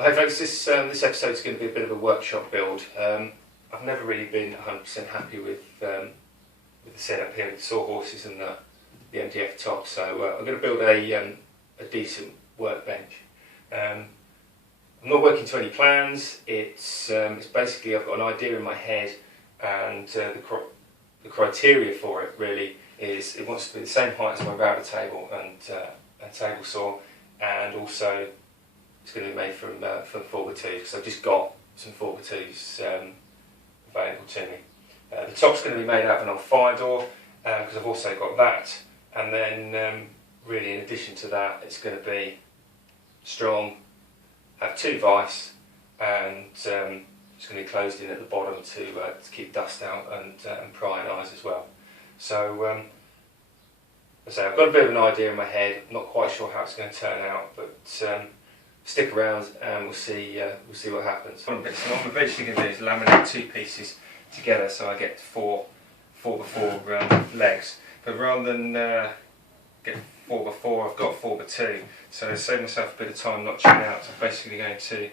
Well, hey folks, this episode is going to be a bit of a workshop build. I've never really been 100% happy with the setup here with the sawhorses and the MDF top, so I'm going to build a decent workbench. I'm not working to any plans. It's basically I've got an idea in my head, and the criteria for it really is it wants to be the same height as my router table and table saw, and also it's going to be made from 4x2's, because I've just got some 4x2's available to me. The top's going to be made out of an old fire door, because I've also got that, and then really in addition to that it's going to be strong, have 2 vice, and it's going to be closed in at the bottom to keep dust out and pry and eyes as well. So as I say, I've got a bit of an idea in my head. I'm not quite sure how it's going to turn out, but stick around and we'll see what happens. So what I'm eventually going to do is laminate 2 pieces together so I get 4x4 legs. But rather than get 4x4, I've got 4x2. So to save myself a bit of time notching out, so I'm basically going to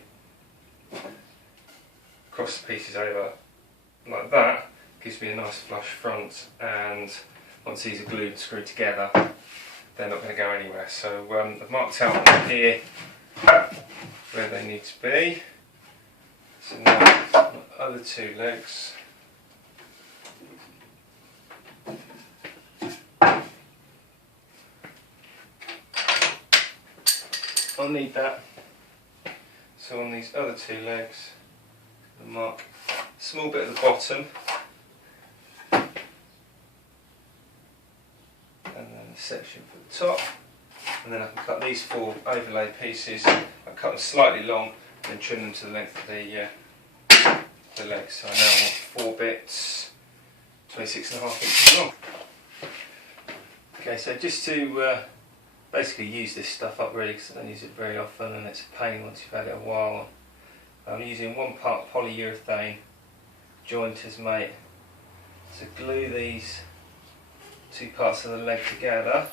cross the pieces over like that. Gives me a nice flush front, and once these are glued and screwed together, they're not going to go anywhere. So I've marked out on here where they need to be. So now my other 2 legs. I'll need that. So on these other 2 legs, I'll mark a small bit at the bottom, and then a section for the top, and then I can cut these 4 overlay pieces. I cut them slightly long and then trim them to the length of the legs. So I now want 4 bits, 26.5 inches long. Okay, so just to basically use this stuff up really, because I don't use it very often and it's a pain once you've had it a while. I'm using 1 part polyurethane jointers mate to glue these 2 parts of the leg together.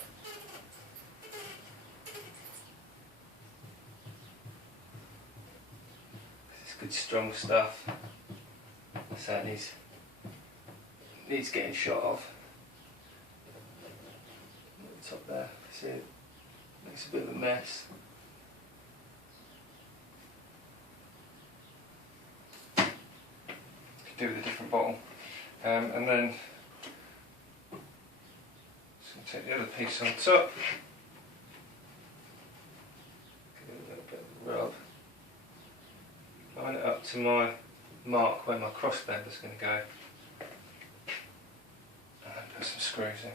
It's good strong stuff, so it needs getting shot of. At the top there, see it makes a bit of a mess. Could do with a different bottle, and then just going to take the other piece on top. Give it a little bit of a rub. Line it up to my mark where my crossbend is going to go, and then put some screws in.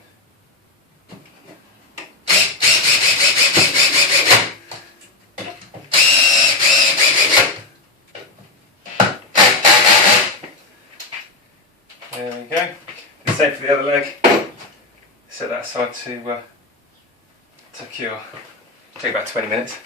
There we go. The same for the other leg. Set that aside to cure. Take about 20 minutes.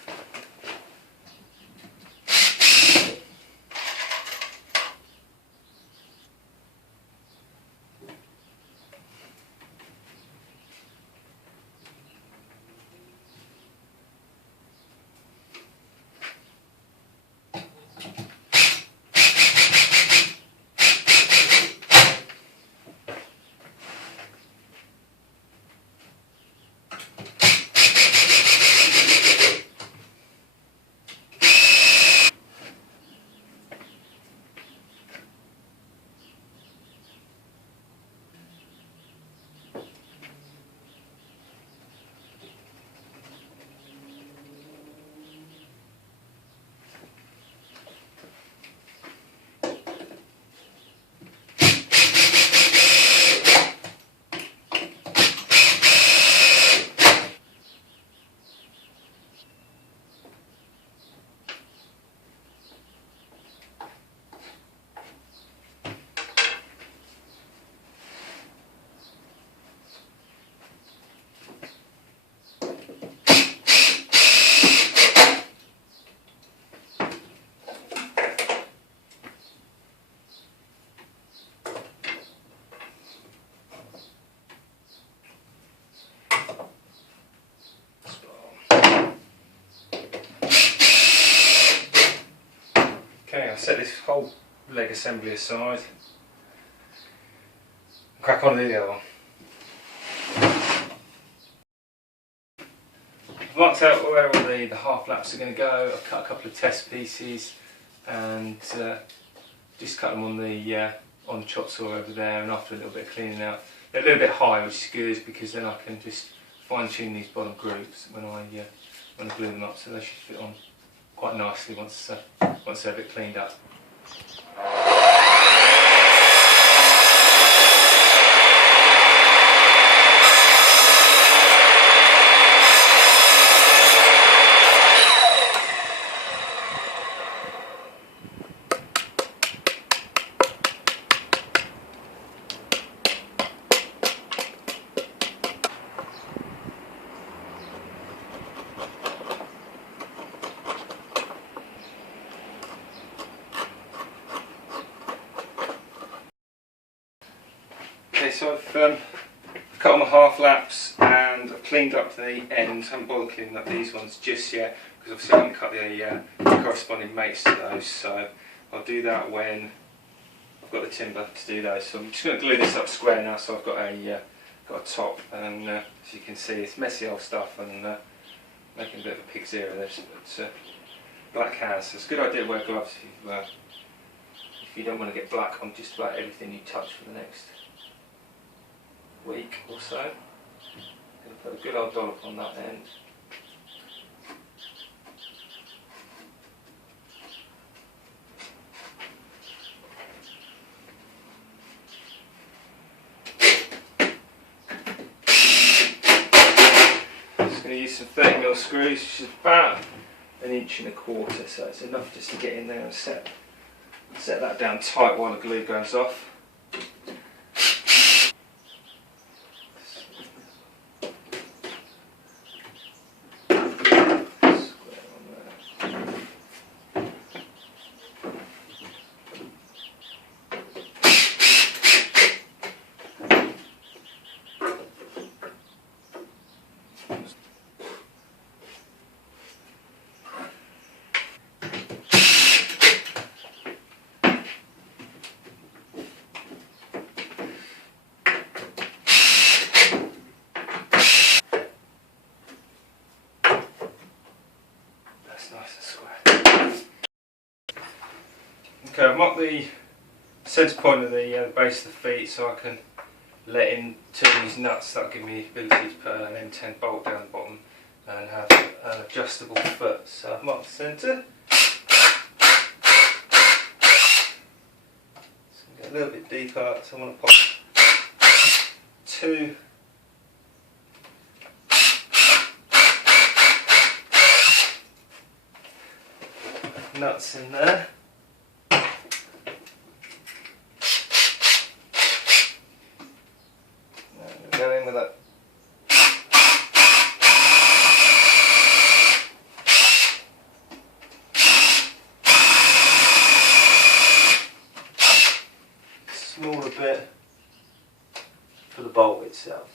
Okay, I'll set this whole leg assembly aside. Crack on to the other one. I've marked out where all the half laps are going to go. I've cut a couple of test pieces and just cut them on the chop saw over there, and after a little bit of cleaning out. They're a little bit high, which is good because then I can just fine tune these bottom grooves when I glue them up, so they should fit on quite nicely once they're a bit cleaned up. Okay, so I've cut all my half laps and I've cleaned up the ends. I haven't bothered cleaning up these ones just yet because obviously I haven't cut the corresponding mates to those, so I'll do that when I've got the timber to do those. So I'm just going to glue this up square now, so I've got a top, and as you can see it's messy old stuff and making a bit of a pig's ear of this, but black hands, so it's a good idea to wear gloves if you don't want to get black on just about everything you touch for the next week or so. I'm going to put a good old dollop on that end. Just going to use some 30mm screws, which is about 1.25 inches, so it's enough just to get in there and set that down tight while the glue goes off. Okay, I've marked the centre point of the base of the feet so I can let in two of these nuts. That'll give me the ability to put an M10 bolt down the bottom and have an adjustable foot. So I've marked the centre. It's going to get a little bit deeper, so I want to pop two nuts in there. Go in with that. Smaller bit for the bolt itself.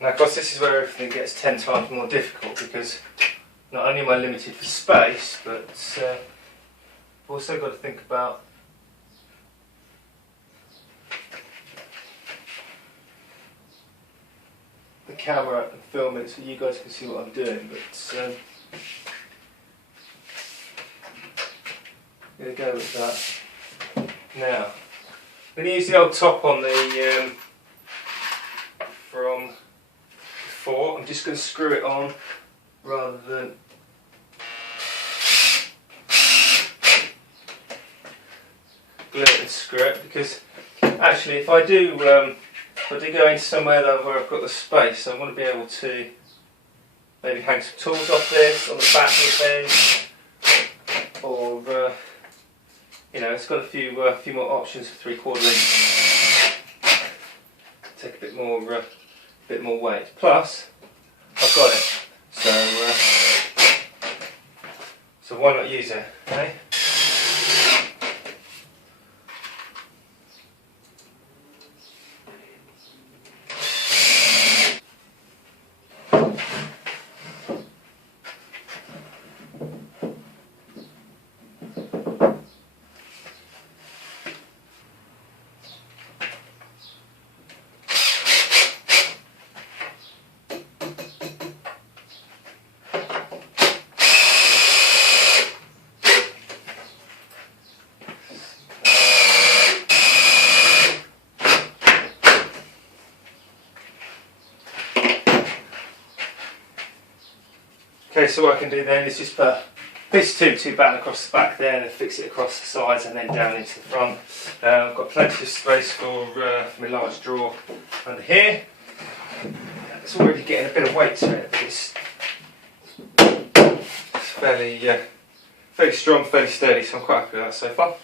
Now of course this is where everything gets 10 times more difficult, because not only am I limited for space, but I've also got to think about the camera and film it so you guys can see what I'm doing. But I'm going to go with that. Now, I'm going to use the old top on the from before. I'm just going to screw it on rather than glue it and screw it, because actually if I do go into somewhere where I've got the space, I want to be able to maybe hang some tools off this on the back of the bench, or you know, it's got a few more options for 3/4 inch. Take a bit more weight. Plus, I've got it, so why not use it? Okay. Okay, so what I can do then is just put a piece of 2x2 batten across the back there, and then fix it across the sides and then down into the front. I've got plenty of space for my large drawer under here. It's already getting a bit of weight to it, but it's fairly strong, fairly sturdy, so I'm quite happy with that so far.